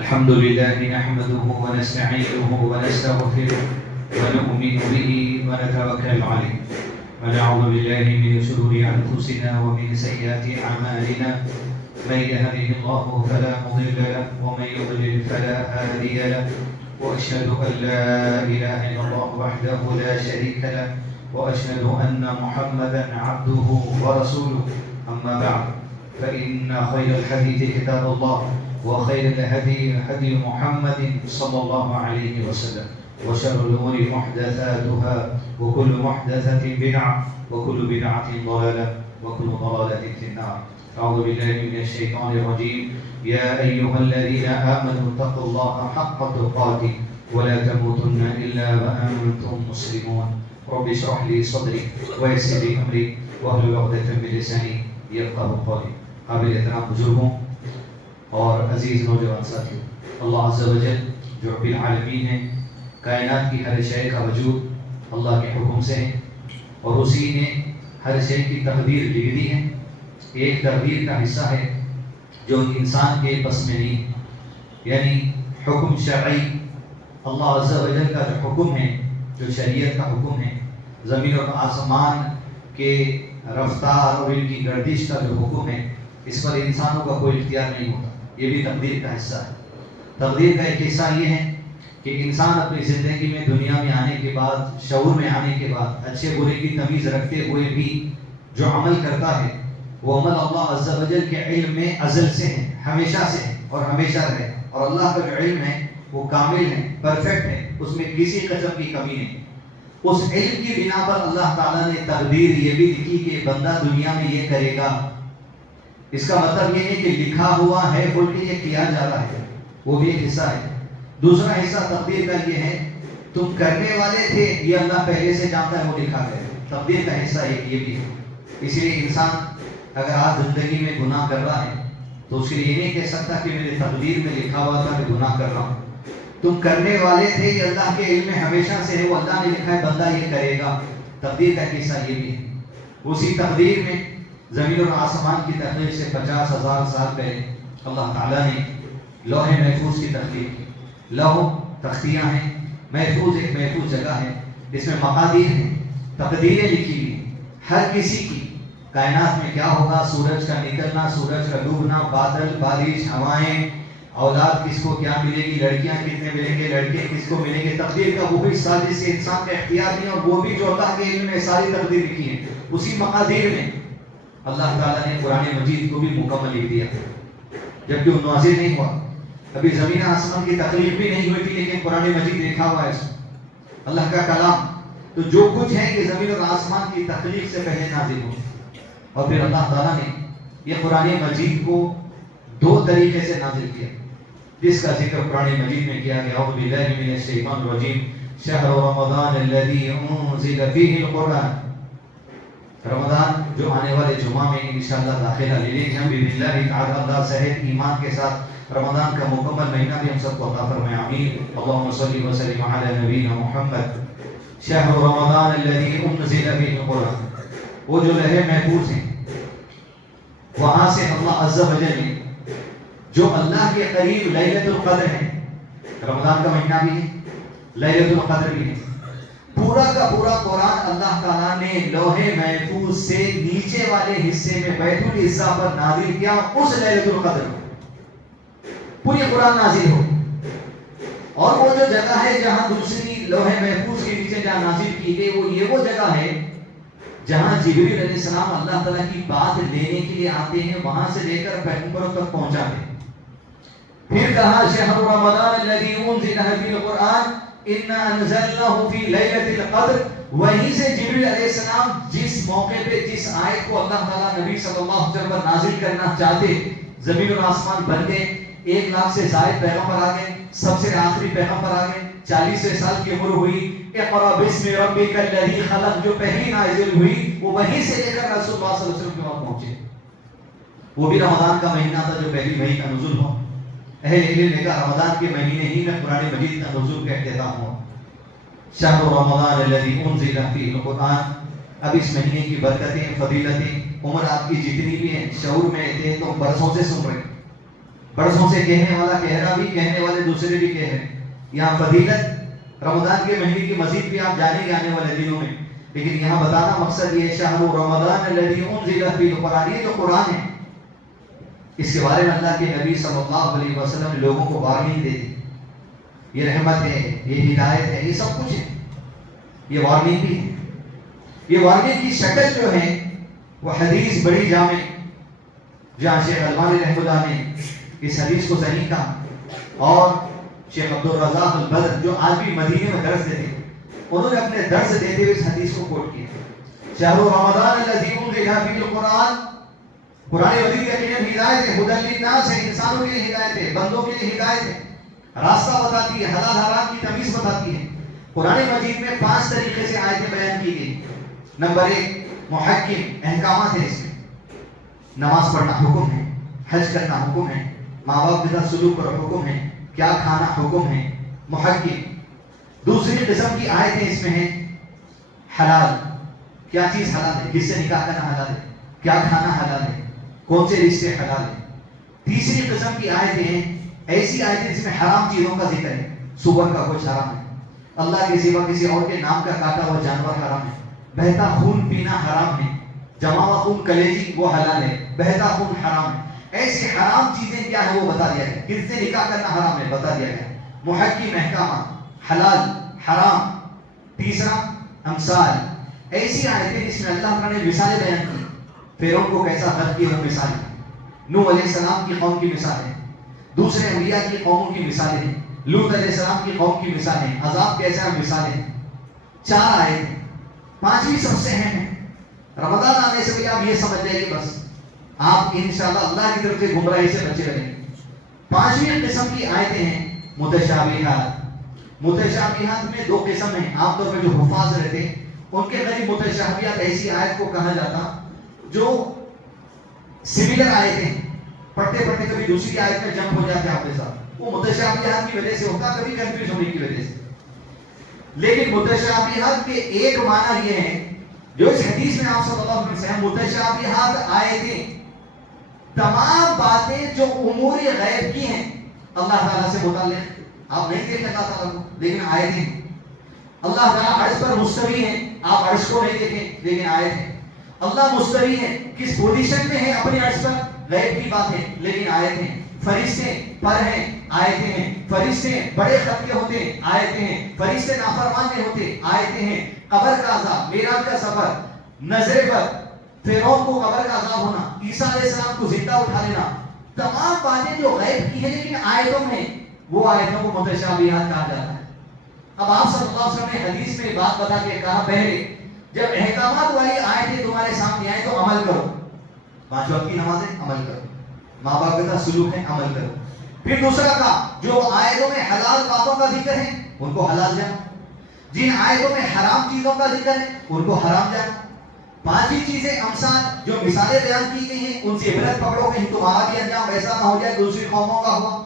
الحمد لله نحمده ونستعينه ونستغفره ونؤمن به ونتوكل عليه ونعوذ بالله من شرور أنفسنا ومن سيئات أعمالنا من يهده الله فلا مضل له ومن يضلل فلا هادي له وأشهد أن لا إله إلا الله وحده لا شريك له وأشهد أن محمدا عبده ورسوله أما بعد فإن خير الحديث كتاب الله وخير الهدي هدي محمد صلى الله عليه وسلم وشر الأمور محدثاتها وكل محدثة بدعة وكل بدعة ضلالة وكل ضلالة في النار. أعوذ بالله من الشيطان الرجيم. يا أيها الذين آمنوا اتقوا الله حق تقاته ولا تموتن إلا وأنتم مسلمون. رب اشرح لي صدري ويسر لي أمري واحلل عقدة من لساني يفقهوا قولي. قابل احترام بزرگوں اور عزیز نوجوان ساتھیوں، اللہ عز و جل جو رب العالمین ہے، کائنات کی ہر شے کا وجود اللہ کے حکم سے ہے اور اسی نے ہر شے کی تقدیر لکھ دی ہے. ایک تقدیر کا حصہ ہے جو انسان کے بس میں نہیں، یعنی حکم شرعی. اللہ عز و جل کا جو حکم ہے، جو شریعت کا حکم ہے، زمین اور آسمان کے رفتار اور ان کی گردش کا جو حکم ہے، اس پر انسانوں کا کوئی اختیار نہیں ہوتا. یہ بھی تقدیر کا حصہ ہے. تقدیر کا ایک حصہ یہ ہے کہ انسان اپنی زندگی میں دنیا میں آنے کے بعد، شعور میں آنے کے بعد، اچھے برے کی تمیز رکھتے ہوئے بھی جو عمل کرتا ہے، وہ عمل اللہ عز و جل کے علم میں ازل سے ہے، ہمیشہ سے ہے اور ہمیشہ رہے. اور اللہ کا جو علم ہے وہ کامل ہے، پرفیکٹ ہے، اس میں کسی قسم کی کمی نہیں. اس علم کی بنا پر اللہ تعالیٰ نے تقدیر یہ بھی لکھی کہ بندہ دنیا میں یہ کرے گا. اس کا مطلب یہ ہے کہ لکھا ہوا ہے بول کے یہ کیا جا رہا ہے، وہ بھی ایک حصہ ہے. دوسرا حصہ تقدیر کا یہ ہے، تم کرنے والے تھے یہ اللہ پہلے سے جانتا ہے، وہ لکھا گیا. تقدیر کا حصہ یہ بھی ہے. اسی لیے انسان اگر آج زندگی میں گناہ کر رہا ہے تو اس کے لیے یہ نہیں کہہ سکتا کہ میرے تقدیر میں لکھا ہوا تھا کہ گناہ کر رہا ہوں. تم کرنے والے تھے یہ اللہ کے علم میں ہمیشہ سے ہے، وہ اللہ نے لکھا ہے بندہ یہ کرے گا. تقدیر کا حصہ یہ بھی ہے. اسی تقدیر میں زمین اور آسمان کی تخلیق سے 50,000 سال پہلے اللہ تعالیٰ نے لوح محفوظ کی تخلیق کی. لوح تختیاں ہیں، محفوظ ایک محفوظ جگہ ہے، اس میں مقادیر ہیں، تقدیریں لکھی ہوئی ہیں ہر کسی کی. کائنات میں کیا ہوگا، سورج کا نکلنا، سورج کا ڈوبنا، بادل، بارش، ہوائیں، اولاد کس کو کیا ملے گی، لڑکیاں کتنے ملیں گے، لڑکے کس کو ملیں گے. تقدیر کا وہ بھی حصہ جس سے انسان کا اختیار نہیں، اور وہ بھی جو اللہ کے علم میں ساری تقدیر لکھی ہے. اسی مقادیر میں اللہ تعالیٰ نے قرآن مجید کو بھی مکمل لکھ دیا، جبکہ وہ نازل نہیں ہوا. ابھی زمین آسمان کی تخلیق بھی نہیں ہوئی تھی، لیکن قرآن مجید لکھا ہوا ہے اللہ کا کلام. تو جو کچھ ہے کہ زمین اور آسمان کی تخلیق سے پہلے نازل ہو. اور پھر اللہ تعالیٰ نے یہ قرآن مجید کو 2 طریقے سے نازل کیا، جس کا ذکر قرآن مجید میں کیا گیا. اعوذ باللہ من الشیطان الرجیم. شہر رمضان الذی انزل فیہ القرآن. رمضان جو آنے والے جمعہ میں انشاءاللہ داخلہ لے لیں گے ہم باذن اللہ تعالی. اللہ صحت ایمان کے ساتھ رمضان کا مکمل مہینہ بھی ہم سب کو عطا فرمائے، آمین. اللہم صلی وسلم علی نبینا محمد. شہر رمضان الذی انزل فیہ القرآن. وہ جو لوح محفوظ ہیں وہاں سے اللہ عز و جل نے جو اللہ کے قریب لیلۃ القدر ہے، رمضان کا مہینہ بھی ہے، لیلۃ القدر بھی ہے. پورا کا پورا قرآن اللہ تعالیٰ نے لوح محفوظ سے نیچے والے حصے میں بیت العزا پر نازل کیا. اس لیلۃ القدر پوری قرآن نازل ہو. اور وہ جو جگہ ہے جہاں دوسری لوح محفوظ کے نیچے جہاں نازل کی گئی، وہ جگہ ہے جہاں جبریل علیہ السلام اللہ تعالیٰ کی بات لینے کے لیے آتے ہیں، وہاں سے لے کر پیغمبروں تک پہنچاتے ہیں. پھر کہا شہر رمضان الذی انزل فیہ القرآن انا انزلناہ فی لیلۃ القدر. وہیں سے جبریل علیہ السلام جس موقع پہ جس آیت کو اللہ تعالیٰ نبی صلی اللہ علیہ وسلم پر نازل کرنا چاہتے، زمین اور آسمان بن گئے. 1 لاکھ سے زائد پیغمبر آ گئے، سب سے آخری پیغمبر آ گئے. 40 سال کی عمر ہوئی. اقرأ باسم ربک الذی خلق جو پہلی نازل ہوئی، وہ وہیں سے لے کر رسول اللہ صلی اللہ علیہ وسلم کے وہاں پہنچے. وہ بھی رمضان کا مہینہ تھا جو پہلی مئی کا نزول ہوا. اہل علم نے کہا رمضان کے مہینے ہی میں قرآن مجید کا نزول کا اختتام ہوا. شہر رمضان الذی انزل فیہ القرآن. اب اس مہینے کی برکتیں، فضیلتیں، عمر آپ کی جتنی بھی ہیں، شعور میں تھے تو برسوں سے سن رہے. برسوں سے کہنے والا کہہ رہا بھی، کہنے والے دوسرے بھی کہہ رہے ہیں. یہاں فضیلت رمضان کے مہینے کی مزید بھی آپ جانیں گے آنے والے دنوں میں، لیکن یہاں بتانا مقصد یہ ہے شہر رمضان الذی انزل فیہ القرآن، یہ جو قرآن ہے اس کے بارے میں اللہ کے نبی صلی اللہ علیہ وسلم نے لوگوں کو وارننگ دے دی. یہ رحمت ہے، یہ ہدایت ہے، یہ سب کچھ ہے. یہ وارننگ بھی ہے. یہ وارننگ کی شکل جو ہے وہ حدیث بڑی جامع، جہاں شیخ البانی رحمۃ اللہ نے اس حدیث کو صحیح کہا، اور شیخ عبدالرزاق البدر جو آج بھی مدینے میں درس دیتے ہیں، انہوں نے اپنے درس دیتے ہوئے اس حدیث کو کوٹ کیا. شہر رمضان الذی انزل فیہ القرآن، قرآن مجید کا یقیناً ہدایت ہے، ہدی للناس ہے، انسانوں کے لیے ہدایت ہے، بندوں کے لیے ہدایت ہے، راستہ بتاتی ہے، حلال حرام کی تمیز بتاتی ہے. قرآن مجید میں 5 طریقے سے آیتیں بیان کی گئی. نمبر 1 محکم، احکامات ہے اس میں. نماز پڑھنا حکم ہے، حج کرنا حکم ہے، ماں باپ کے ساتھ سلوک کرو حکم ہے، کیا کھانا حکم ہے، محکم. دوسری قسم کی آیتیں اس میں ہیں حلال، کیا چیز حلال ہے، کس سے نکاح کرنا حلال ہے، کیا کھانا حلال ہے، کون سے رشتے حلال ہیں. تیسری قسم کی آیتیں ہیں ایسی آیتیں جس میں حرام چیزوں کا ذکر ہے. سور کا گوشت حرام ہے، اللہ کے سوا کسی اور کے نام کا کاٹا ہوا جانور حرام ہے، بہتا خون پینا حرام ہے، جمع ہوا خون کلیجی وہ حلال ہے، بہتا خون حرام ہے. ایسی حرام چیزیں کیا ہے وہ بتا دیا گیا. کس سے نکاح کرنا حرام ہے بتا دیا گیا. محکم احکامات، حلال حرام. تیسرا امثال، ایسی آیتیں جس میں اللہ تعالیٰ نے مثالیں بیان کی. فرعون کو کیسا غرق کیا وہ مثال ہے، نوح علیہ السلام کی قوم کی مثال ہے، دوسرے انبیاء کی قوموں کی مثالیں ہیں، لوط علیہ السلام کی قوم کی مثالیں، عذاب کیسا مثالیں ہیں. 4 آیتیں. 5ویں سب سے اہم ہے. رمضان آنے سے پہلے آپ یہ سمجھ جائیے بس آپ انشاءاللہ اللہ کی طرف سے گمراہی سے بچے رہیں گے. 5ویں قسم کی آیتیں ہیں متشابہات. متشابہات میں 2 قسم ہیں. عام طور پر جو حفاظ رہتے ہیں ان کے قریب متشابہات ایسی آیت کو کہا جاتا جو سملر آیتیں ہیں، پڑھتے پڑھتے کبھی دوسری آیت میں جمپ ہو جاتے ہیں آپ کے ساتھ، وہ متشابہات کی وجہ سے ہوتا، کبھی کنفیوز ہونے کی وجہ سے. لیکن متشابہات کے ایک معنی یہ ہے جو اس حدیث میں آپ صلی اللہ علیہ وسلم متشابہات آیتیں تمام باتیں جو امور غیب کی ہیں اللہ تعالیٰ سے متعلق. آپ نہیں دیکھ اللہ تعالیٰ کو لیکن آیتیں. اللہ تعالیٰ عرش پر مستوی ہے، آپ عرش کو نہیں دیکھیں لیکن آیت ہے. اللہ مستوی ہے، کس پوزیشن میں ہے اپنی عرش پر، غیب کی بات ہے لیکن آیت ہیں. فرشتے پر ہیں، آیتیں ہیں. فرشتے بڑے خط کے ہوتے ہیں، آیتیں ہیں. فرشتے نافرمان میں ہوتے، آیتیں ہیں. قبر کا عذاب، معراج کا سفر، نظر پر فرعون کو قبر کا عذاب ہونا، عیسیٰ علیہ السلام کو زندہ اٹھا لینا، تمام باتیں جو غیب کی ہیں لیکن آیتوں میں، وہ آیتوں کو متشابہات کہا جاتا ہے. اب آپ صلی اللہ علیہ وسلم نے حدیث میں بات بتا کے کہا پہلے جب احکامات والی آیتیں تمہارے سامنے آئے تو عمل کرو. 5 وقت کی نمازیں عمل کرو، ماں باپ کے ساتھ سلوک ہے عمل کرو. پھر دوسرا کہا جو آیتوں میں حلال باتوں کا ذکر ہے ان کو حلال جانا، جن آیتوں میں حرام چیزوں کا ذکر ہے ان کو حرام جانا. 5 چیزیں امثال جو مثالیں بیان کی گئی ہیں ان سے عبرت پکڑو کہیں تمہارا بھی انجام ویسا نہ ہو جائے دوسری قوموں کا ہوا.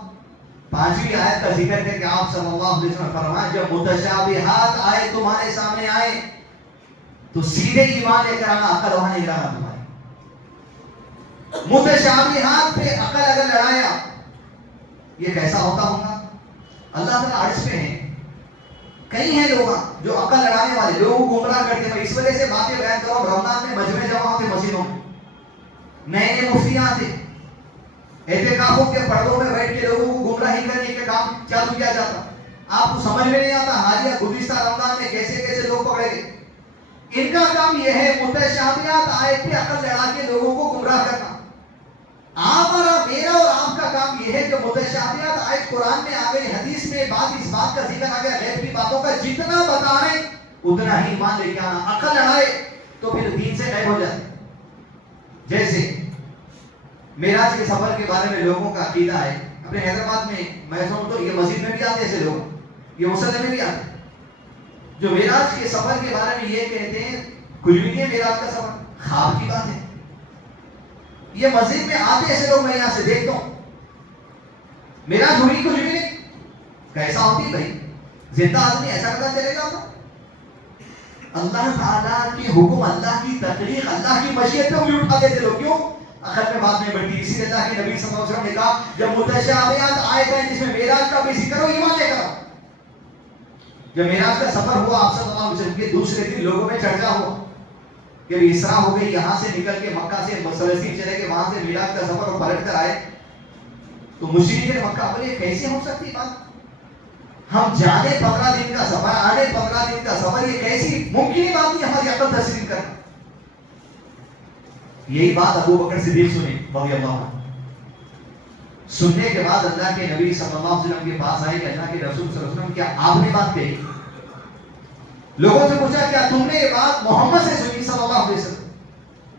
5ویں آیت کا ذکر ہے کہ آپ صلی اللہ علیہ وسلم فرمائیں جب متشابہات آئے تمہارے سامنے آئے تو سیدھے ایمان لے کر آنا، عقل وہاں نہیں رہا تمہاری. متشابہات پہ عقل اگر لڑایا یہ کیسا ہوتا ہوگا. اللہ تعالیٰ عرش پہ ہیں، کئی ہیں لوگ جو عقل لڑانے والے لوگوں کو گمراہ کرتے ہیں. اس وجہ سے باتیں بیان کرو. رمضان میں مجمع جمع ہوتے مسجدوں میں، نئے نئے مفتیاں آتے، اعتکافوں کے پردوں میں بیٹھ کے لوگوں کو گمراہی کرنے کے کام چالو کیا جاتا. آپ کو سمجھ میں نہیں آتا حالیہ گزشتہ رمضان میں کیسے کیسے لوگ پکڑے گئے. ان کا کام یہ ہے متشابہات آیت پہ عقل لڑا کے لوگوں کو گمراہ کرنا. ہمارا میرا اور آپ کا کام یہ ہے کہ متشابہات آیت قرآن میں آ گئی، حدیث میں بات اس بات کا ذکر آ گیا، غیب کی باتوں کا جتنا بتائیں اتنا ہی ایمان لے کے آنا. عقل لڑائے تو پھر دین سے غائب ہو جاتے. جیسے معراج کے سفر کے بارے میں لوگوں کا عقیدہ ہے. اپنے حیدرآباد میں سمجھتا ہوں یہ مسجد میں بھی آتے ایسے لوگ، یہ مصلی میں بھی آتے جو معراج کے سفر کے بارے میں یہ کہتے ہیں کچھ بھی نہیں. معراج کا سفر خواب کی بات ہے. یہ مسجد میں آتے ایسے لوگ میں یہاں سے دیکھتا ہوں. معراج ہوئی کچھ بھی نہیں. کیسا ہوتی بھائی زندہ آدمی ایسا پتا چلے گا. اللہ تعالیٰ کی حکم، اللہ کی تخلیق، اللہ کی مشیت پہ انگلی اٹھا دیتے لوگ. کیوں؟ عقل میں بات نہیں بڑھتی. اسی لیے اللہ کے نبی صلی اللہ علیہ وسلم نے کہا جب متشابہات آیت ہیں جس میں معراج کا بھی ذکر ہو ایمان لے کر آؤ. جب معراج کا سفر ہوا آپ صلی اللہ علیہ وسلم کے دوسرے دن لوگوں میں چرچا ہوا کہ اسراء ہو گئی, یہاں سے نکل کے مکہ سے فلسطین چلے گئے, وہاں سے معراج کا سفر اور پلٹ کر آئے, تو مشرکین مکہ بولے کیسے ہو سکتی بات, ہم جانے 15 دن کا سفر آنے 15 دن کا سفر, یہ کیسی ممکن بات نہیں ہماری عقل تسلیم کرنا. یہی بات ابو بکر صدیق سنے رضی اللہ عنہ. سننے کے بعد اللہ کے نبی صلی اللہ علیہ وسلم کے پاس آئے کہ اللہ کے رسول صلی اللہ علیہ وسلم کیا آپ نے بات کہی؟ لوگوں سے پوچھا کیا تم نے یہ بات محمد سے سنی صلی اللہ علیہ وسلم؟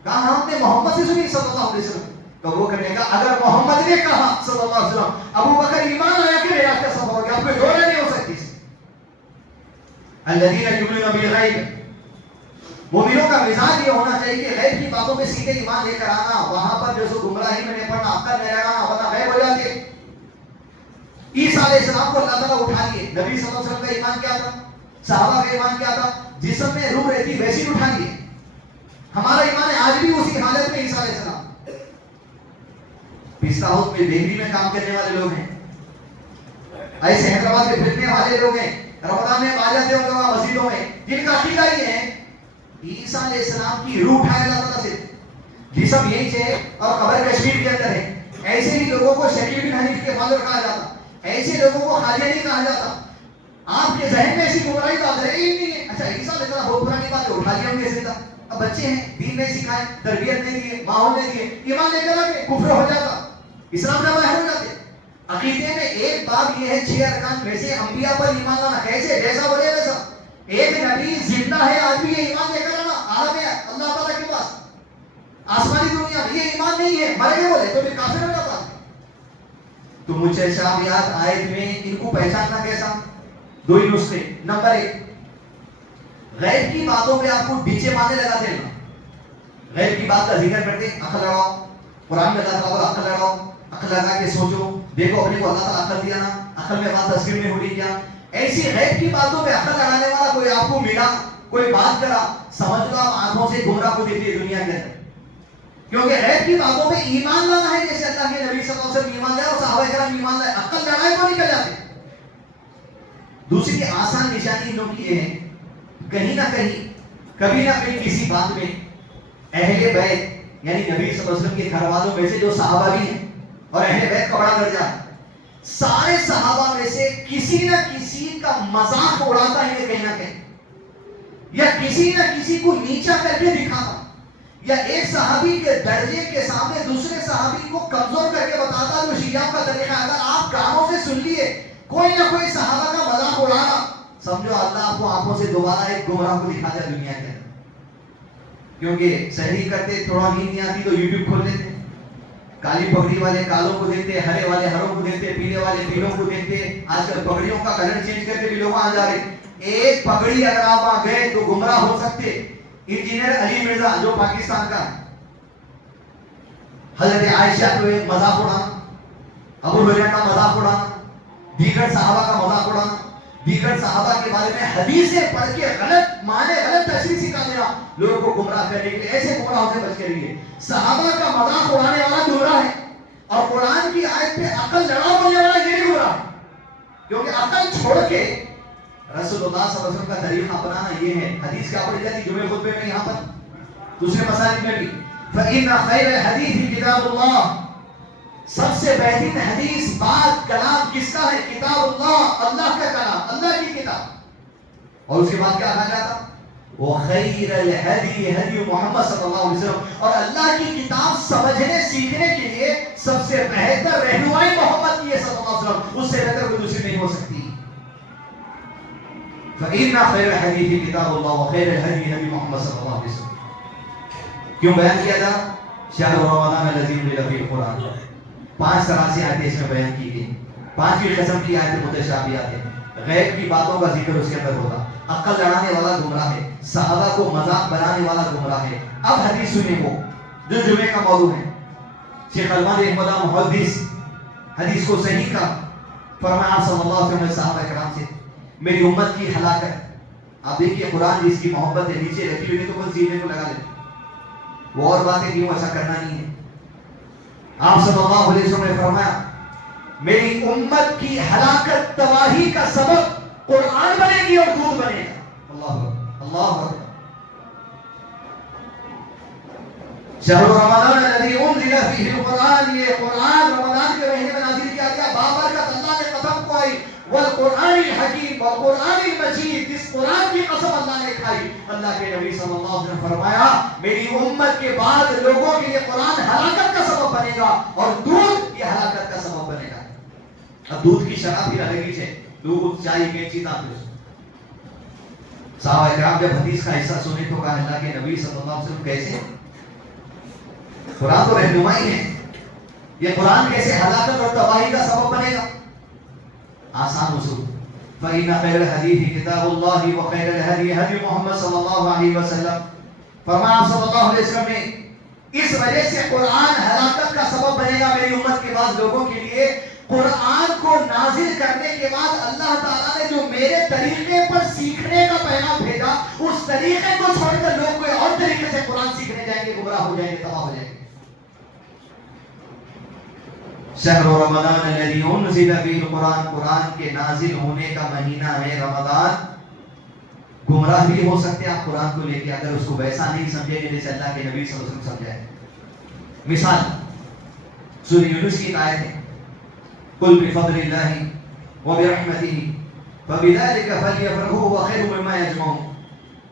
کہا ہم نے محمد سے سنی صلی اللہ علیہ وسلم. تو ابو بکر نے کہا اگر محمد نے کہا صلی اللہ علیہ وسلم, ابو بکر ایمان آیا کہ معراج کا سفر ہو گیا, آپ کوئی دو نہیں ہو سکتی. الذین یؤمنون بالغیب, مومنوں کا مزاج یہ ہونا چاہیے کہ غیب کی باتوں میں سیدھے ایمان لے کر آنا, وہاں پر جو سو گمراہی میں نہیں پڑنا, عقل میں لگانا, ورنہ غیب ہو جاتی ہے. عیسیٰ علیہ السلام کو اللہ تعالیٰ اٹھا لیے, نبی صلی اللہ علیہ وسلم کا ایمان کیا تھا, صحابہ کا ایمان کیا تھا, جسم میں روح رہتی ویسی اٹھا لیے. ہمارا ایمان ہے آج بھی اسی حالت میں. عیسیٰ علیہ السلام پستا ہاؤس میں بیکری میں کام کرنے والے لوگ ہیں, ایسے حیدرآباد میں پھرنے والے لوگ ہیں, رمضان میں آ جاتے ہوں گے مسجدوں میں, جن کا عقیدہ یہ ہے عیسیٰ علیہ السلام کی روح اٹھائے اللہ تعالیٰ سے, جسم یہی سے اور قبر کشمیر کے اندر ہے. ایسے ہی لوگوں کو شکیل بن حنیف کے فادر کہا جاتا, ایسے لوگوں کو قادیانی کہا جاتا. آپ کے ذہن میں ایسی گمراہی تو آ ہی نہیں ہے. اچھا عیسیٰ علیہ السلام بہت پرانی بات ہے, اٹھا لیا ہوں گے زندہ. اب بچے ہیں, دین نہیں سکھائے, تربیت نہیں دیے, ماحول نہیں دیے, ایمان لے کر آگے کفر ہو جاتا, اسلام سے باہر ہو جاتے. عقیدے میں ایک باب یہ ہے 6 ارکان میں سے انبیاء پر ایمان لانا. کیسے؟ جیسا بولے ویسا. ایک نبی زندہ ہے آج بھی یہ ایمان لے کر آنا, عالم ہے اللہ تعالیٰ کے پاس, آسمانی دنیا میں یہ ایمان نہیں ہے, مرے گئے بولے تو پھر کافر ہو جاتا. تو متشابہات آیت میں ان کو پہچاننا کیسا؟ 2 ہی نسخے. نمبر 1, غیب کی باتوں پہ آپ کو ڈیچے مارنے لگاتے ہیں. غیب کی بات کا ذکر کرتے عقل لڑاؤ, قرآن میں اللہ تعالیٰ عقل لڑاؤ, عقل لگا کے سوچو, دیکھو اپنے کو اللہ تعالیٰ عقل دیا نا, عقل میں بات تصویر میں ہو رہی کیا. ایسی غیب کی باتوں پہ عقل لڑانے والا کوئی آپ کو ملا, کوئی بات کرا, سمجھ لو آپ آنکھوں سے گمراہ کو دیکھیے دنیا کے اندر. کیونکہ غیب کی باتوں پہ ایمان لانا ہے, جیسے اللہ کے نبی صلی اللہ علیہ وسلم ایمان لائے اور صحابہ کرام ایمان لائے. عقل لڑائے تو نکل جاتے. دوسری آسان نشانی ان لوگوں کی یہ ہے, کہیں نہ کہیں کبھی نہ کہیں کسی بات میں اہل بیت یعنی نبی صلی اللہ علیہ وسلم کے گھر والوں میں سے جو صحابہ بھی ہیں, اور اہل بیت کا بڑا درجہ ہے, سارے صحابہ میں سے کسی نہ کسی کا مذاق اڑاتا ہے کہیں نہ کہیں, یا کسی نہ کسی کو نیچا کر کے دکھاتا, یا ایک صحابی کے درجے کے سامنے دوسرے صحابی کو کمزور کر کے بتاتا. جو شیعہ کا طریقہ ہے, اگر آپ کانوں سے سن لیے کوئی نہ کوئی صحابہ کا مذاق اڑانا, سمجھو اللہ آپ کو آنکھوں سے دوبارہ ایک گمراہ کو دکھا دیا دنیا کے اندر. کیونکہ سحری کرتے تھوڑا نیند نہیں آتی تو یوٹیوب کھول لیتے, کالی پگڑی والے کالوں کو دیکھتے, ہرے والے ہروں کو دیکھتے, پیلے والے پیلوں کو دیکھتے. آج کل پگڑیوں کا کلر چینج کر کے بھی لوگ آ جا رہے. ایک پگڑی اگر آپ وہاں گئے تو گمراہ ہو سکتے. انجینئر علی مرزا جو پاکستان کا, حضرت عائشہ کو ایک مذاق اڑانا, ابو ہریرہ کا مذاق اڑانا, دیگر صحابہ کا مذاق اڑانا, دیگر صحابہ کے بارے میں حدیثیں پڑھ کے غلط معنی غلط تشریح سکھا دینا لوگوں کو گمراہ کرنے کے لیے. ایسے گمراہوں سے بچ کے رہیے. صحابہ کا مذاق اڑانے والا گمراہ ہے, اور قرآن کی آیت پہ عقل لڑا بولنے والا یہ نہیں گمراہ ہے. کیونکہ عقل چھوڑ کے رسول اللہ صلی اللہ علیہ وسلم کا طریقہ اپنانا یہ ہے. حدیث کیا پڑھی جاتی جمعے خطبے میں, یہاں پر دوسرے مساجد میں بھی, فَإِنَّ خَيْرَ الْحَدِيثِ كِتَابُ اللَّهِ, سب سے بہترین حدیث بات کلام کس کا ہے؟ کتاب اللہ, اللہ کا کلام, اللہ کی کتاب. اور اس کے بعد کیا کہا جاتا؟ وَخَيْرَ الْهَدِي هَدِيُّ محمد صلی اللہ علیہ وسلم, اور اللہ کی کتاب سمجھنے سیکھنے کے لیے سب سے بہتر رہنمائی محمد کی ہے صلی اللہ علیہ وسلم, اس سے بہتر کوئی دوسری نہیں ہو سکتی. فَإِنَّ خَيْرَ الْحَدِيثِ كِتَابُ اللَّهِ وَخَيْرَ الْهَدِي هَدِيُّ محمد صلی اللہ علیہ وسلم. کیوں بیان کیا تھا؟ شہر رمضان الذی انزل فیہ القرآن, 5 طرح سے آیتیں اس میں بیان کی گئی. 5ویں قسم کی آیتیں متشابہات ہیں. غیب کی باتوں کا ذکر اس کے اندر ہوتا, عقل لڑانے والا گمراہ ہے, صحابہ کو مذاق بنانے والا گمراہ ہے. اب حدیث سنیں وہ جو جمعے کا موضوع ہے. شیخ البانی رحمہ اللہ محدث حدیث کو صحیح کا فرمایا صلی اللہ علیہ وسلم نے صحابہ کرام سے, میری امت کی ہلاکت. آپ دیکھیے قرآن جس کی محبت ہے نیچے رکھی ہوئی تو بس سینے کو لگا لیتے. وہ اور بات ہے کہ ایسا کرنا نہیں ہے. آپ صلی اللہ علیہ وسلم نے فرمایا میری امت کی ہلاکت تباہی کا سبب قرآن بنے گی اور دودھ بنے گا. اللہ اکبر. شہر رمضان الذی انزل فیہ القرآن، یہ قرآن رمضان کے مہینے میں نازل کیا گیا. بابرکت اللہ نے قسم کھائی والقرآن الحکیم والقرآن المجید، اس قرآن کی قسم اللہ نے کھائی. اللہ کے نبی صلی اللہ علیہ وسلم فرمایا میری امت کے بعد لوگوں کے لیے قرآن ہلاکت کا سبب بنے گا اور دودھ یہ ہلاکت کا سبب بنے گا. اب دودھ کی شرح بھی الگ ہی ہے. دودھ چائے کی چیز آتی ہے. صحابہ کرام جب حدیث کا حصہ سنے تو کہا اللہ کے نبی صلی اللہ علیہ وسلم کیسے؟ قرآن تو رہنمائی ہے، یہ قرآن کیسے ہلاکت اور تباہی کا سبب بنے گا؟ آسان اصول. فَإِنَّ خَيْرَ الْحَدِيثِ كِتَابُ اللَّهِ وَخَيْرَ الْهَدْيِ هَدْيُ محمد صلی اللہ علیہ وسلم. فرمایا صلی اللہ علیہ وسلم نے اس وجہ سے قرآن ہلاکت کا سبب بنے گا میری امت کے بعد لوگوں کے لیے. قرآن کو نازل کرنے کے بعد اللہ تعالیٰ نے جو میرے طریقے پر سیکھنے کا پیغام بھیجا، اس طریقے کو چھوڑ کر لوگ کوئی اور طریقے سے قرآن سیکھنے جائیں گے، گمراہ ہو جائیں گے، تباہ ہو جائیں گے. شہر رمضان الذی انزل فیہ القرآن، قرآن کے نازل ہونے کا مہینہ ہے رمضان. گمراہ بھی ہو سکتے آپ قرآن کو لے کے اگر اس کو ویسا نہیں سمجھیں گے جیسے اللہ کے نبی صلی اللہ علیہ وسلم سمجھائے. مثال سورہ یونس کی آیت ہے قل بفضل اللہ وبرحمتہ فبذلک فلیفرحوا هو خیر مما یجمعون.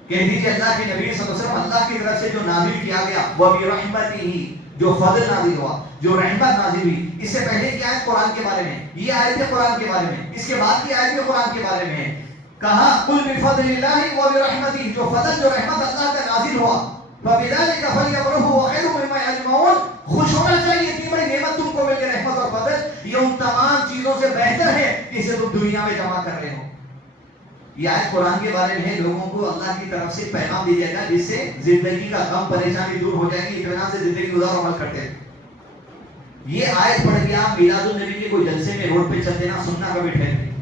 کہہ دیجیے اللہ کے نبی صلی اللہ علیہ وسلم اللہ کی طرف سے جو نازل کیا گیا وبرحمتہ، جو فضل نازل ہوا، جو رحمت نازل ہوئی. اس سے پہلے کی آیت قرآن کے بارے میں، یہ آیت ہے قرآن کے بارے میں، اس کے بعد کی آیت بھی قرآن کے بارے میں ہے. کہا قل بفضل اللہ وبرحمتہ، جو فضل جو رحمت اللہ کا نازل ہوا، فبذلک فلیفرحوا هو خیر مما یجمعون، خوش ہونا چاہیے اتنی بڑی نعمت تم کو مل کے رحمت اور فضل، یہ ان تمام چیزوں سے بہتر ہے جسے تم دنیا میں جمع کر رہے ہو. یہ آیت قرآن کے بارے میں ہے. لوگوں کو اللہ کی طرف سے پیغام دیا جائے گا جس سے زندگی کا غم پریشانی دور ہو جائے گی، اطمینان سے زندگی گزار عمل کرتے ہیں. یہ آیت پڑھ کے آپ میلاد النبی کے کوئی جلسے میں روڈ پہ چلتے نا سننا کبھی ٹھہر نہیں.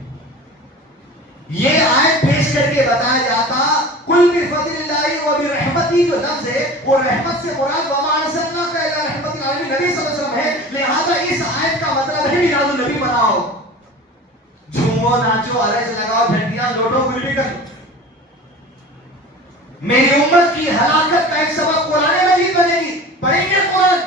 یہ آیت پیش کر کے بتایا جاتا کل بفضل اللہ وبرحمتہ، جو لفظ ہے وہ رحمت سے مراد وما ارسلناک الا رحمۃ للعالمین نبی صلی اللہ علیہ وسلم ہے. لہذا اس آیت کا مطلب ہے میلاد النبی مناؤ، جھومو ناچو، عرض لگاؤ، گھنٹیاں لوٹو، کچھ بھی کرو. میری امت کی ہلاکت کا ایک سبب قرآن مجید بنے گی، پڑھیں گے قرآن.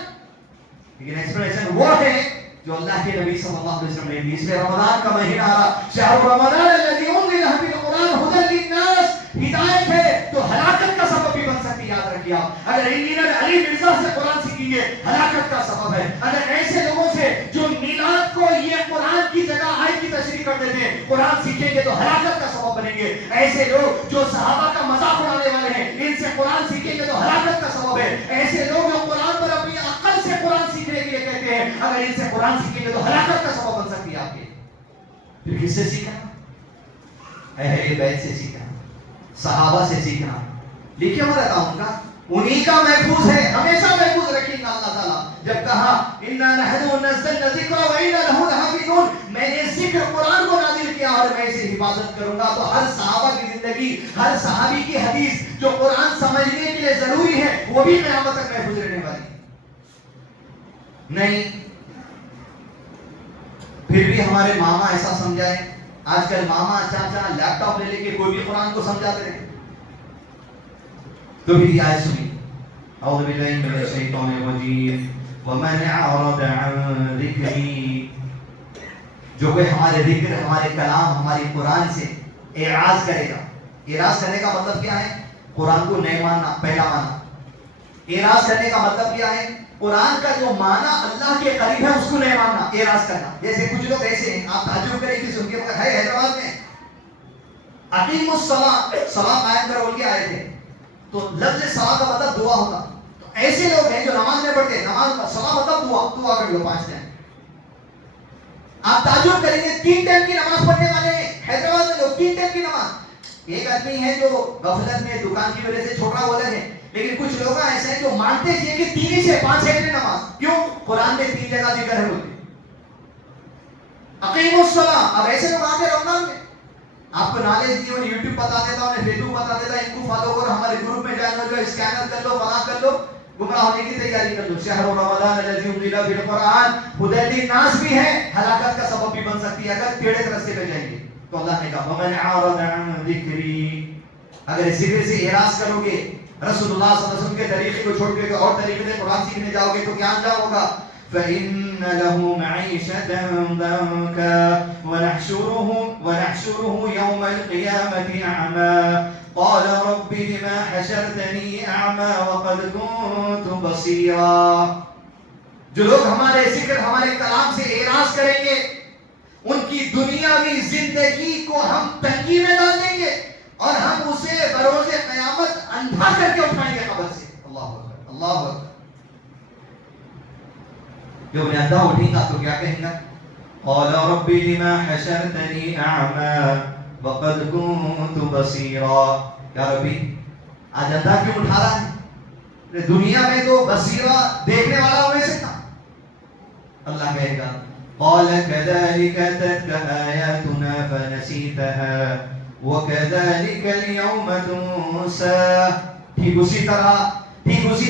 لیکن ایکسپلینیشن وہ ہے جو اللہ کے نبی صلی اللہ علیہ وسلم نے دی. اس میں رمضان کا مہینہ آ رہا، شہر رمضان الذی انزل فیہ القرآن ھدی للناس، ہدایت ہے تو ہلاکت کا سبب بھی بن سکتی ہے. یاد رکھیے آپ اگر انجینئر علی مرزا سے قرآن سیکھیں گے ہلاکت کا سبب ہے. اگر ایسے لوگوں سے جو میلاد کو یہ قرآن کی جگہ آیت کی تشریح کر دیتے ہیں قرآن سیکھیں گے تو ہلاکت کا سبب بنیں گے. ایسے لوگ جو صحابہ کا مذاق اڑانے والے ہیں ان سے قرآن سیکھیں گے تو ہلاکت کا سبب ہے. ایسے لوگ جو قرآن پر اپنی عقل سے قرآن سیکھنے کے لیے کہتے ہیں اگر ان سے قرآن سیکھیں گے تو ہلاکت کا سبب بن سکتی ہے آپ کے. پھر کس سے سیکھنا؟ اہل بیت سے سیکھنا، صحابہ سے سیکھنا. لکھے ہوا رہتا ہوں کا انہی کا محفوظ ہے، ہمیشہ محفوظ رکھیں گا. اللہ تعالیٰ جب کہا انا نحن نزلنا الذکر وانا له لحافظون، میں نے ذکر قرآن کو نازل کیا اور میں اسے حفاظت کروں گا. تو ہر صحابہ کی زندگی، ہر صحابی کی حدیث جو قرآن سمجھنے کے لیے ضروری ہے وہ بھی قیامت تک محفوظ رہنے والی نہیں. پھر بھی ہمارے ماما ایسا سمجھائے، آج کل ماما چاچا لیپ ٹاپ لے لے کے کوئی بھی قرآن کو سمجھاتے رہے. تو پھر یہ آیت سنی اعوذ باللہ من الشیطان الرجیم ومن اعرض عن ذکری، جو کوئی ہمارے ذکر، ہمارے کلام، ہماری قرآن سے اعراض کرے گا. اعراض کرنے کا مطلب کیا ہے؟ قرآن کو نہیں ماننا، پہلا ماننا. اعراض کرنے کا مطلب کیا ہے؟ قرآن کا جو معنی اللہ کے قریب ہے اس کو نہیں ماننا، اعراض کرنا. جیسے کچھ لوگ ایسے ہیں، آپ تعجب کریں کہ ان کے پاس ہے حیدرآباد میں اقیم الصلاۃ، صلاۃ قائم کرو ان کے آئے تھے تو لفظ صلاۃ کا مطلب دعا ہوتا. تو ایسے لوگ ہیں جو نماز میں پڑھتے ہیں، نماز صلاۃ مطلب دعا، دعا کر لو 5 ٹائم. آپ تعجب کریں گے 3 ٹائم کی نماز پڑھنے والے ہیں حیدرآباد میں لوگ، 3 ٹائم کی نماز. ایک آدمی ہے جو غفلت میں دکان کی وجہ سے چھوٹا بولے ہیں، لیکن کچھ لوگ ایسے ہیں جو مانتے ہیں کہ 3 سے 5 ہے نماز. کیوں؟ قرآن میں 3 جگہ ذکر ہے بولتے اقیم الصلاۃ. اب ایسے لوگ آتے رمضان میں، آپ کو نالج نہیں ہو، یوٹیوب بتا دیتا ہوں، فیس بک بتا دیتا، ان کو فالو کرو، ہمارے گروپ میں جوائن ہو جاؤ، اسکینر کر لو، فلاں کر لو. گمراہ ہونے کی تیاری کر لو. شہر رمضان الذی انزل فیہ القرآن ھدی للناس بھی ہے, ہلاکت کا سبب بھی بن سکتی ہے اگر ٹیڑے راستے پہ جائیں گے. تو اللہ نے کہا ومن اعرض عن ذکری, اگر اس ذکر سے اعراض کرو گے, رسول اللہ صلی اللہ علیہ وسلم کے طریقے کو چھوڑ کے اور طریقے سے قرآن سیکھنے جاؤ گے تو کیا انجام ہوگا؟ فإن له معيشة ضنكا ونحشره يوم القيامة أعمى قال رب لما حشرتني أعمى وقد كنت بصيرا. جو لوگ ہمارے ذکر ہمارے کلام سے اعراض کریں گے ان کی دنیاوی زندگی کو ہم تنگی میں ڈال دیں گے اور ہم اسے بروز قیامت اندھا کر کے اٹھائیں گے قبر سے. اللہ اکبر, اللہ اکبر. جب میں اندھا اٹھیں گا تو کیا کہیں گا؟ قال رب لما حشرتنی اعمى وقد كنت بصيرا. یا ربی آج اندھا کیوں اٹھا رہا ہے؟ دنیا میں تو بصیرہ دیکھنے والا ہوئے سے تھا. اللہ کہے گا قال كذلك أتتك آياتنا فنسيتها وكذلك اليوم تنسى. ٹھیک اسی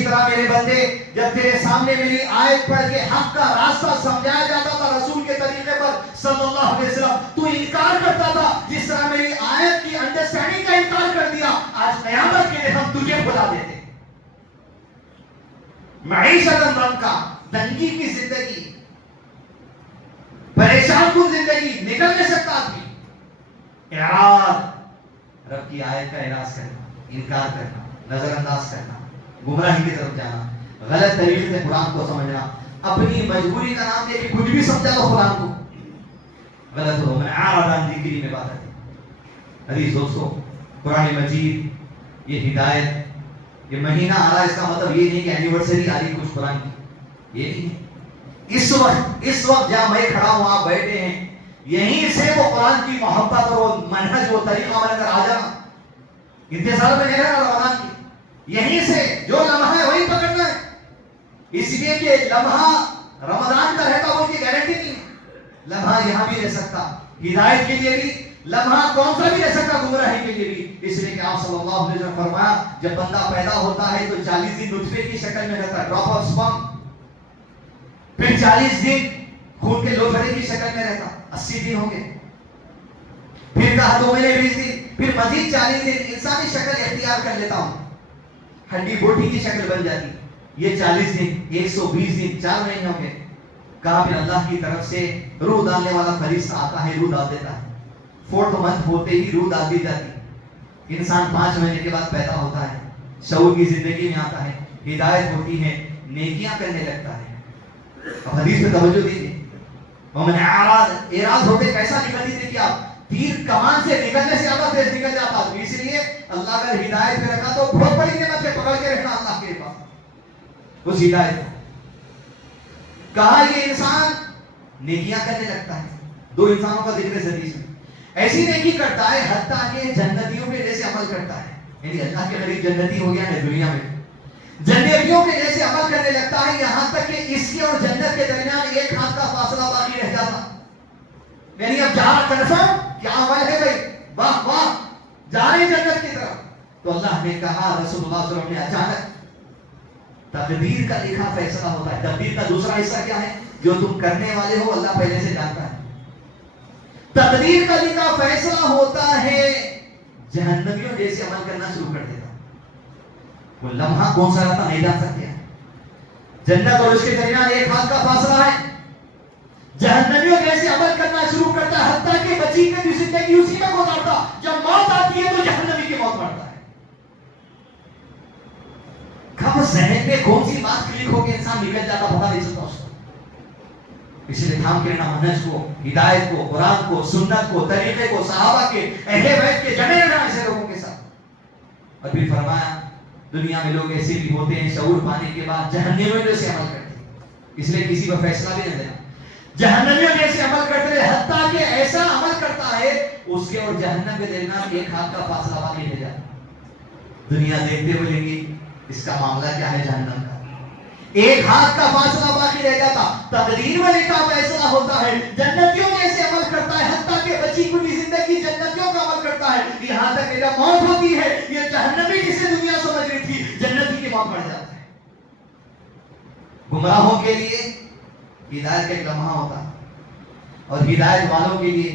طرح میرے بندے جب تیرے سامنے میری آیت پڑھ کے حق کا راستہ سمجھایا جاتا تھا رسول کے طریقے پر صلی اللہ علیہ وسلم, تو انکار کرتا تھا. جس طرح میری آیت کی انڈرسٹینڈنگ کا انکار کر دیا, آج قیامت کے دن ہم تجھے بلا دیتے. معیشت ضنکا, تنگی کی زندگی, پریشان کن زندگی, نکل نہیں سکتا آدمی. اعراض, رب کی آیت کا اعراض کرنا, انکار کرنا, نظر انداز کرنا, گمراہی کی طرف جانا, غلط طریقے سے قرآن کو سمجھنا, اپنی مجبوری کا نام دے کے کچھ بھی سمجھا لو قرآن کو, غلط ہو. میں اعراض عن ذکری میں بات ہے. حدیث دوستو, قرآن مجید یہ ہدایت, یہ مہینہ آ رہا, اس کا مطلب یہ نہیں کہ اینیورسری آ رہی کچھ قرآن کی, یہ نہیں ہے. اس وقت جہاں میں کھڑا ہوں آپ بیٹھے ہیں, یہیں سے وہ قرآن کی محبت اور وہ منہج وہ طریقہ ہمارے اندر آ جانا. انتظار میں نہیں رہنا رمضان کی, یہیں سے جو لمحہ ہے وہی پکڑنا ہے. اس لیے کہ لمحہ رمضان کا رہتا وہ کی گارنٹی نہیں. لمحہ یہاں بھی رہ سکتا ہدایت کے لیے بھی, لمحہ کون سا بھی رہ سکتا گمراہی کے لیے بھی. اس لیے کہ آپ صلی اللہ علیہ وسلم فرمایا جب بندہ پیدا ہوتا ہے تو 40 دن نطفے کی شکل میں رہتا ہے, ڈراپ آف سپرم, پھر 40 دن خون کے لوتھڑے کی شکل میں رہتا, 80 دن ہوں گے, پھر کہا 2 مہینے 20 دن, پھر مزید 40 دن انسانی شکل اختیار کر لیتا ہوں, ہڈی بوٹی کی شکل بن جاتی. یہ 40 دن 120 دن 4 مہینے ہوں گے. کہا پھر اللہ کی طرف سے روح ڈالنے والا فرشتہ آتا ہے, روح ڈال دیتا ہے. 4th منتھ ہوتے ہی روح ڈال دی جاتی. انسان 5 مہینے کے بعد پیدا ہوتا ہے, شعور کی زندگی میں آتا ہے, ہدایت ہوتی ہے, نیکیاں کرنے لگتا ہے. اب حدیث پہ توجہ دیجیے. ومن اعراض ہوتے کیسا نکلتی تھی کہ آپ تیر کمان سے نکلنے سے زیادہ تیز نکل جاتا. تو اس لیے اللہ اگر ہدایت پہ رکھا تو بہت بڑی نعمت پہ پکڑ کے رہنا اللہ کے پاس اس ہدایت. کہا یہ انسان نیکیاں کرنے لگتا ہے. 2 انسانوں کا ذکر ہے حدیث میں. ایسی نیکی کرتا ہے حتیٰ کہ جنتیوں کے جیسے عمل کرتا ہے, یعنی اللہ کے قریب جنتی ہو گیا ہے دنیا میں, جنتیوں کے جیسے عمل کرنے لگتا ہے, یہاں تک کہ اس کی اور جنت کے درمیان ایک ہاتھ کا فاصلہ باقی رہ جاتا. یعنی اب جا کنفرم کیا عمل ہے بھائی, واہ واہ جا رہے جنت کی طرف. تو اللہ نے کہا, رسول اللہ صلی اللہ علیہ وسلم نے اچانک تقدیر کا لکھا فیصلہ ہوتا ہے. تقدیر کا دوسرا حصہ کیا ہے؟ جو تم کرنے والے ہو اللہ پہلے سے جانتا ہے. تقدیر کا لکھا فیصلہ ہوتا ہے, جہنمیوں جیسے عمل کرنا شروع کر دیتا. وہ لمحہ کون سا رہتا نہیں جان سکتے. جنت اور اس کے درمیان ایک ہاتھ کا فاصلہ ہے. جہنمیوں جیسے عمل کرنا شروع کرتا ہے حتیٰ کہ بچی کی زندگی اسی میں گزارتا. جب موت آتی ہے تو جہنمی کی موت مرتا ہے. کب ذہن میں کون سی بات کلک ہو کے انسان نکل جاتا پتا نہیں چلتا اس کو. اس لیے تھام کے رہنا منہج کو, ہدایت کو, قرآن کو, سنت کو, طریقے کو, صحابہ کے, اہل بیت کے جمے رہنا ایسے لوگوں کے ساتھ. اور پھر فرمایا دنیا میں لوگ ایسے بھی ہوتے ہیں شعور پانے کے بعد جہنمیوں جیسے عمل کرتے ہیں. اس لیے کسی پر فیصلہ بھی نہ دینا. جہنمیوں جیسے عمل کرتے ہیں حتیٰ کہ ایسا عمل کرتا ہے اس کے اور جہنم کے درمیان ایک ہاتھ کا فاصلہ باقی رہ جاتا. دنیا دیکھتے ہوئے لیں گی اس کا معاملہ کیا ہے جہنم کا. ایک ہاتھ کا فاصلہ باقی رہ جاتا. تقدیر میں لکھا فیصلہ ہوتا ہے, جنتیوں جیسے عمل کرتا ہے حتیٰ کہ بچی کچی زندگی جنتیوں کا عمل کرتا ہے. یہاں تک کہ جب موت ہوتی ہے یہ جہنمی جسے دنیا سمجھ رہی تھی جنتی کی موت بڑھ جاتا ہے. گمراہوں کے لیے ہدایت کا ایک لمحہ ہوتا اور ہدایت والوں کے لیے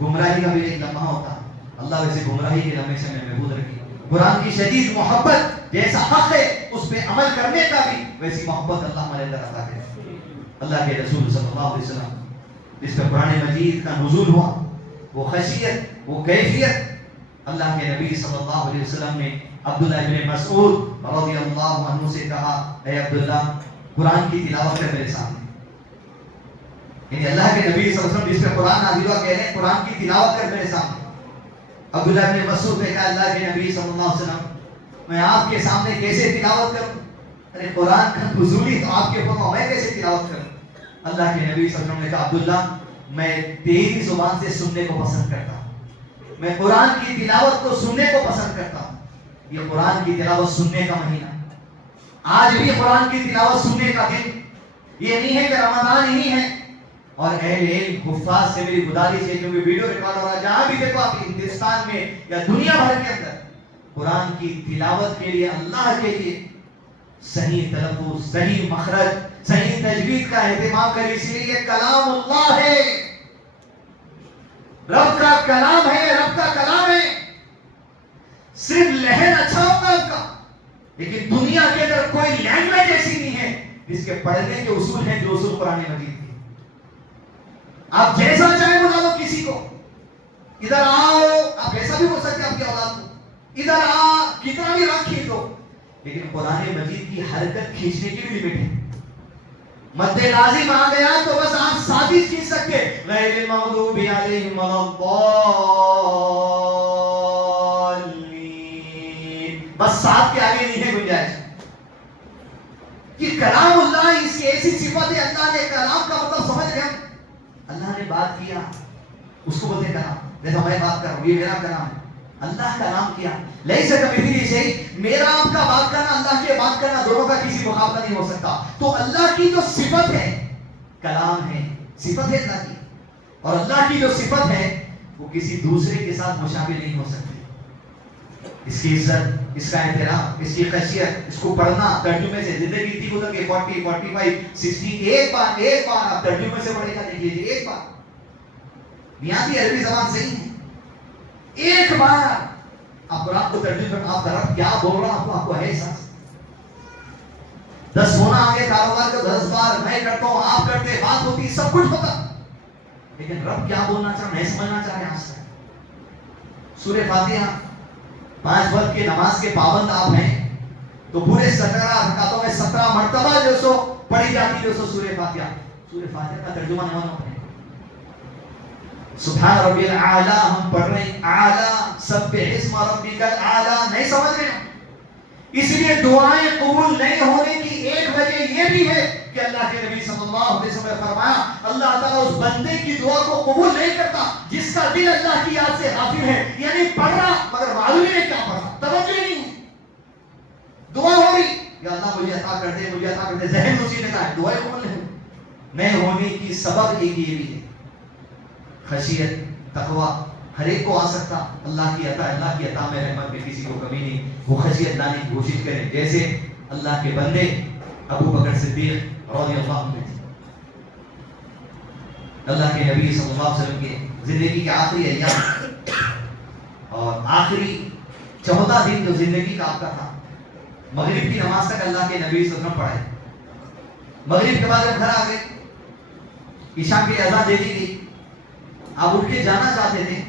گمراہی کا بھی ایک لمحہ ہوتا. اللہ ویسے گمراہی کے لمحے سے ہمیں محفوظ رکھے. قرآن کی شدید محبت جیسا حق ہے اس پہ عمل کرنے کا بھی ویسی محبت اللہ ہمارے اندر عطا کرے. اللہ کے رسول صلی اللہ علیہ وسلم جس پہ قرآن مجید کا نزول ہوا، وہ خشیت، وہ کیفیت، اللہ کے نبی صلی اللہ علیہ وسلم نے عبداللہ ابن مسعود رضی اللہ عنہ سے کہا، اے عبداللہ قرآن کی تلاوت کر میرے سامنے. یعنی اللہ کے نبی صلی اللہ علیہ وسلم جس پہ قرآن نازل ہوا کہہ رہے ہیں قرآن کی تلاوت کر میرے سامنے. عبداللہ ابن مسعود نے کہا، اللہ کے نبی صلی اللہ علیہ وسلم میں آپ کے سامنے کیسے تلاوت کروں؟ ارے قرآن کا نزول تو آپ کے اوپر، میں کیسے تلاوت کروں؟ اللہ کے نبی صلی اللہ علیہ وسلم نے کہا، عبداللہ میں تیری زبان سے سننے کو پسند کرتا ہوں، میں قرآن کی تلاوت کو سننے کو پسند کرتا ہوں. یہ قرآن کی تلاوت سننے کا مہینہ، آج بھی قرآن کی تلاوت سننے کا دن. یہ نہیں ہے کہ رمضان ہی ہے. اور اہل علم حفاظ سے میری گزارش ہے، کیونکہ ویڈیو ریکارڈ ہو رہا ہے، جہاں بھی دیکھو آپ ہندوستان میں یا دنیا بھر کے اندر قرآن کی تلاوت کے لیے اللہ کے لیے صحیح تلفظ، صحیح مخرج، صحیح تجوید کا اہتمام کرے. اس لیے یہ کلام اللہ ہے، رب کا کلام ہے، رب کا کلام ہے. صرف لہن اچھا ہوگا آپ کا، لیکن دنیا کے اندر کوئی لینگویج ایسی نہیں ہے جس کے پڑھنے کے اصول ہیں جو اصول قرآن مجید کے. آپ جیسا چاہے بلا لو کسی کو، ادھر آؤ، آپ ایسا بھی بول سکتے ہیں آپ کی اولاد کو، ادھر آ، کتنا بھی رنگ کھینچ دو، لیکن قرآن مجید کی حرکت کھینچنے کی بھی لمٹ ہے. مد لازم آ گیا تو بس آپ ساتھی کھینچ سکتے، غیر المغضوب علیہم ولا الضالین، بس ساتھ کے آگے نہیں ہے گنجائش. یہ کلام اللہ، اس کی ایسی صفت ہے. اللہ نے کلام کا مطلب سمجھ گئے، اللہ نے بات کیا اس کو بولتے کلام. جیسا میں بات کر رہا ہوں، یہ میرا کلام ہے. اللہ کلام کیا، لیس کمثلہ شیء، میرا آپ کا بات کرنا، اللہ کے بات کرنا، دونوں کا کسی مقابلہ نہیں ہو سکتا. تو اللہ کی جو صفت ہے کلام ہے، صفت ہے اللہ کی، اور اللہ کی جو صفت ہے وہ کسی دوسرے کے ساتھ مشابہ نہیں ہو سکتی. اس کی عزت، اس کا احترام، اس کی خشیت، اس کو پڑھنا ترجمے سے زندگی اتنی گزر گئی 40 45 60، ایک بار آپ ترجمے سے پڑھے گا، دیکھ لیجیے ایک بار. یہاں کی عربی زبان صحیح ہے، ایک بار آپ قرآن کو ترجمہ کرنا، آپ کا رب کیا بول رہا آپ کو ہے احساس. 10 ہونا آگے کاروبار کو 10 بار میں کرتا ہوں، آپ کرتے، بات ہوتی، سب کچھ ہوتا، لیکن رب کیا بولنا چاہ رہا ہے سمجھنا چاہ رہے ہیں. آپ سے سورہ فاتحہ 5 وقت کی نماز کے پابند آپ ہیں تو پورے 17 رکعتوں میں 17 مرتبہ جو سو پڑھی جاتی جو سو سورہ فاتحہ. سورہ فاتحہ کا ترجمہ نماز میں سبحان ربی الاعلی ہم پڑھ رہے ہیں، اعلی، سبح اسم ربک الاعلی نہیں سمجھ رہے ہیں. اس لیے دعائیں قبول نہیں ہونے کی ایک وجہ یہ بھی ہے کہ اللہ کے نبی صلی اللہ علیہ وسلم نے فرمایا اللہ تعالیٰ اس بندے کی دعا کو قبول نہیں کرتا جس کا دل اللہ کی یاد سے غافل ہے. یعنی پڑھ رہا مگر معلوم نہیں کیا پڑھ رہا، توجہ نہیں ہے. دعا ہو رہی، یا اللہ مجھے عطا کر دے، مجھے عطا کر دے، ذہن اسی نے کہا ہے، دعائیں قبول نہیں ہونے کی سبب ایک یہ بھی ہے، خشیت، تقوی. ہر ایک کو آ سکتا، اللہ کی عطا، اللہ کی عطا میں رحمت میں کسی کو کمی نہیں. وہ خشیت لانے کی کوشش کریں جیسے اللہ کے بندے ابو بکر صدیق رضی اللہ عنہ تھے. اللہ کے نبی صلی اللہ علیہ وسلم کے زندگی کے آخری ایام اور آخری 14 دن جو زندگی کا آپ کا تھا، مغرب کی نماز تک اللہ کے نبی صلی اللہ علیہ وسلم پڑھائے. مغرب کے بعد جب گھر آ گئے، عشاء کی اذان دے دی گئی، آپ اٹھ کے جانا چاہتے تھے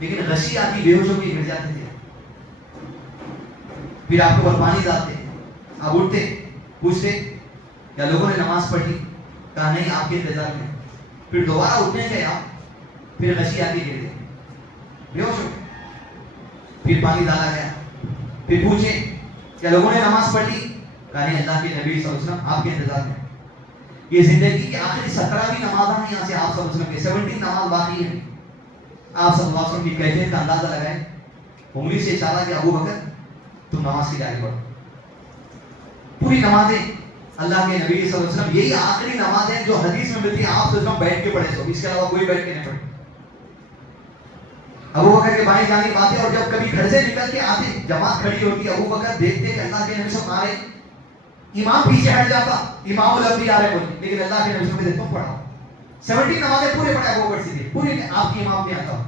لیکن غشی آتی، بے ہوش ہو کے گر جاتے تھے. پھر آپ کو پانی ڈالتے، آپ اٹھتے، پوچھتے کیا لوگوں نے نماز پڑھی؟ کہا نہیں، آپ کے انتظار میں. پھر دوبارہ اٹھنے گئے آپ، پھر غشی آتی گر گئے، بے ہوش ہو. پھر پانی ڈالا گیا، پھر پوچھے کیا لوگوں نے نماز پڑھی؟ کہا نہیں، اللہ کے نبی صلی اللہ علیہ وسلم آپ کے انتظار میں. یہ زندگی کی آخری 17ویں نماز ہے. یہاں سے آپ صلی اللہ علیہ وسلم کے 17 نماز باقی ہے. آپ صلی اللہ علیہ وسلم کی کیفیت کا اندازہ لگائیں. انگلی سے اشارہ کیا، ابو بکر تم نماز کی جاری پڑھو. پوری نمازیں اللہ کے نبی صلی اللہ علیہ وسلم، یہی آخری نمازیں جو حدیث میں ملتی ہیں، آپ صلی اللہ علیہ وسلم بیٹھ کے پڑھے، سو اس کے علاوہ کوئی بیٹھ کے نہیں پڑھے. ابو بکر کے بائیں جانے باتیں، اور جب کبھی گھر سے نکل کے آتے، جماعت کھڑی ہوتی، ابو بکر دیکھتے کہ اللہ کے نبی صلی اللہ علیہ وسلم آ رہے، امام پیچھے ہٹ جاتا, امام الانبیاء ہے بولے, لیکن اللہ کے نبی سے تم پڑھاؤ. 70 نمازیں پورے پڑھا ابو بکر صدیق, پورے آپ کی امام نہیں آتا.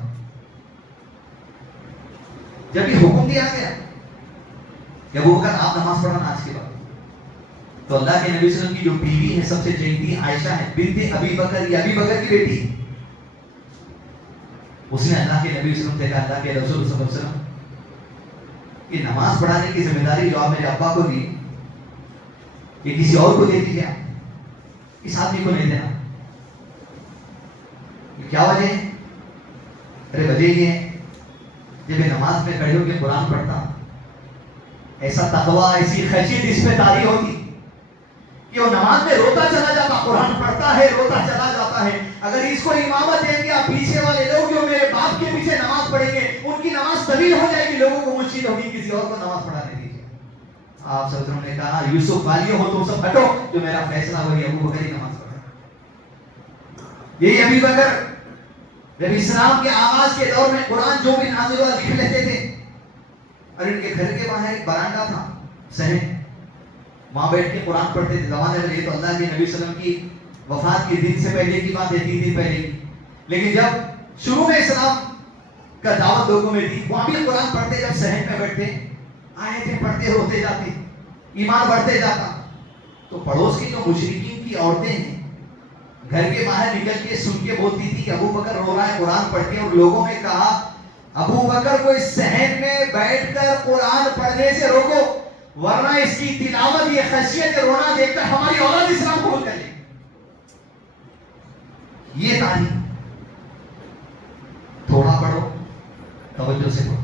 جب یہ حکم دیا گیا کہ ابو بکر آپ نماز پڑھانا آج کے بعد, تو اللہ کے نبی صلی اللہ علیہ وسلم کی جو بیوی ہے سب سے جیدی عائشہ ہے, بنت ابی بکر, یہ ابی بکر کی بیٹی, اس نے اللہ کے نبی صلی اللہ علیہ وسلم سے کہا, اللہ کے رسول صلی اللہ علیہ وسلم یہ نماز پڑھانے کی ذمہ داری جو آپ میرے ابا کو دی, یہ کسی اور کو دے دیجیے, اس آدمی کو نہیں دینا. کیا وجہ ہے؟ ارے وجہ یہ ہے, جب یہ نماز میں کھڑے ہو کے قرآن پڑھتا, ایسا تقویٰ, ایسی خشیت اس پہ طاری ہوتی کہ وہ نماز میں روتا چلا جاتا, قرآن پڑھتا ہے روتا چلا جاتا ہے. اگر اس کو امامت دیں گے, پیچھے والے لوگ جو میرے باپ کے پیچھے نماز پڑھیں گے, ان کی نماز طویل ہو جائے گی, لوگوں کو مشکل ہوگی, کسی اور کو نماز پڑھانے دیجیے. آپ صلی اللہ علیہ وسلم نے کہا, یوسف والیوں ہو تم سب ہٹو, جو میرا فیصلہ وہی ابو بکر ہی نماز پڑھا. یہی ابی بکر جب اسلام کے آغاز کے دور میں قرآن جو بھی نازل ہوا لکھ لیتے تھے, اور ان کے گھر کے باہر ایک برانڈا تھا, صحن, وہاں بیٹھ کے قرآن پڑھتے تھے. زمانے میں تو اللہ کے نبی صلی اللہ علیہ وسلم کی وفات کے دن سے پہلے کی بات ہے, 3 دن پہلے کی, لیکن جب شروع میں اسلام کا دعوت لوگوں میں دی, وہاں بھی قرآن پڑھتے, جب صحن میں بیٹھتے آیتیں پڑھتے ہوتے جاتے, ایمان بڑھتے جاتا. تو پڑوس کی جو مشرکین کی عورتیں ہیں, گھر کے باہر نکل کے سن کے بولتی تھی کہ ابو بکر رو رہا ہے قرآن پڑھ کے, اور لوگوں نے کہا ابو بکر کو اس صحن میں بیٹھ کر قرآن پڑھنے سے روکو, ورنہ اس کی تلاوت, یہ خشیت رونا دیکھ کر ہماری اولاد اسلام قبول کر لے. یہ تعلیم, تھوڑا پڑھو توجہ سے پڑھو,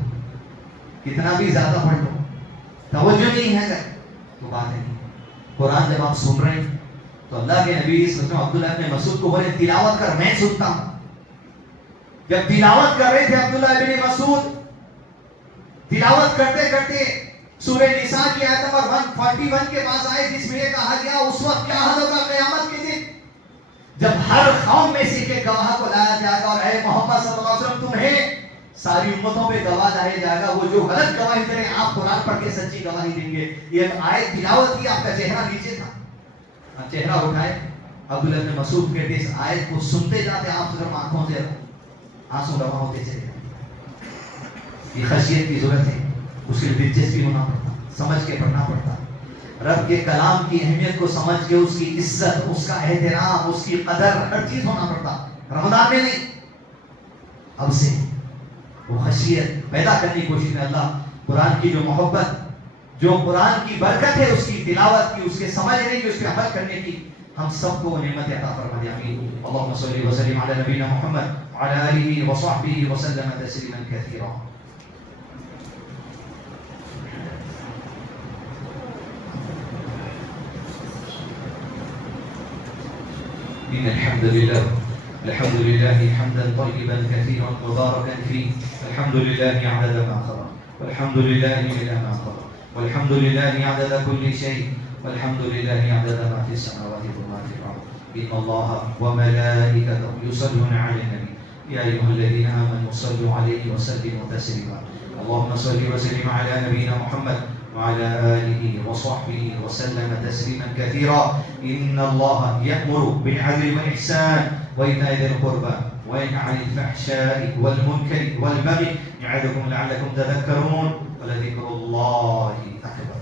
کتنا بھی زیادہ پڑھ لو توجہ نہیں ہے اگر تو بات ہے نہیں. قرآن جب آپ سن رہے ہیں تو اللہ کے نبی صلی اللہ علیہ وسلم عبداللہ ابن مسعود کو بولے تلاوت کر, میں سنتا ہوں. جب تلاوت کر رہے تھے عبداللہ ابن مسعود, تلاوت کرتے کرتے سورہ نساء کی آیت نمبر 141 کے پاس آئے, جس میں یہ کہا گیا اس وقت کیا حال ہوگا قیامت کے دن, جب ہر قوم میں سے ایک گواہ کو لایا جائے گا, اور اے محمد صلی اللہ علیہ وسلم تمہیں ساری امتوں پہ گواہ لایا جائے گا, وہ جو غلط گواہی دے رہے آپ قرآن پڑھ کے سچی گواہی دیں گے. یہ آیت تلاوت کی, آپ کا چہرہ نیچے تھا, چہرہ اٹھائے. عبداللہ بن مسعود کہتے اس آیت کو سنتے جاتے, آپ صرف آنکھوں سے آنسو رواں ہوتے چلے جاتے. یہ خشیت کی ضرورت ہے, اس کی دلچسپی ہونا پڑتا, سمجھ کے پڑھنا پڑتا, رب کے کلام کی اہمیت کو سمجھ کے اس کی عزت, اس کا احترام, اس کی قدر, ہر چیز ہونا پڑتا. رمضان میں نہیں, اب سے وہ خشیت پیدا کرنے کی کوشش میں اللہ قرآن کی جو محبت, جو قرآن کی برکت ہے, اس کی تلاوت کی, اس کے سمجھنے کی, اس پہ عمل کرنے کی, ہم سب کو نعمت عطا فرما دے. آمین. اللهم صل وسلم على نبينا محمد وعلى آله وصحبه وسلم تسليما كثيرا. إن الحمد لله حمدا طيبا كثيرا مباركا فيه, الحمد لله عدد ما خلق, والحمد لله ملء ما خلق, والحمد لله عدد كل شيء, والحمد لله عدد ما في السماوات وما في الأرض. إن الله وملائكته يصلون على النبي يا أيها الذين آمنوا صلوا عليه وسلموا تسليما. اللهم صل وسلم على نبينا محمد وعلى آله وصحبه وسلم تسليما كثيرا. إن الله يأمر بالعدل والإحسان وإيتاء ذي القربى وينهى عن الفحشاء والمنكر والبغي يعظكم لعلكم تذكرون, ولذكر الله أكبر.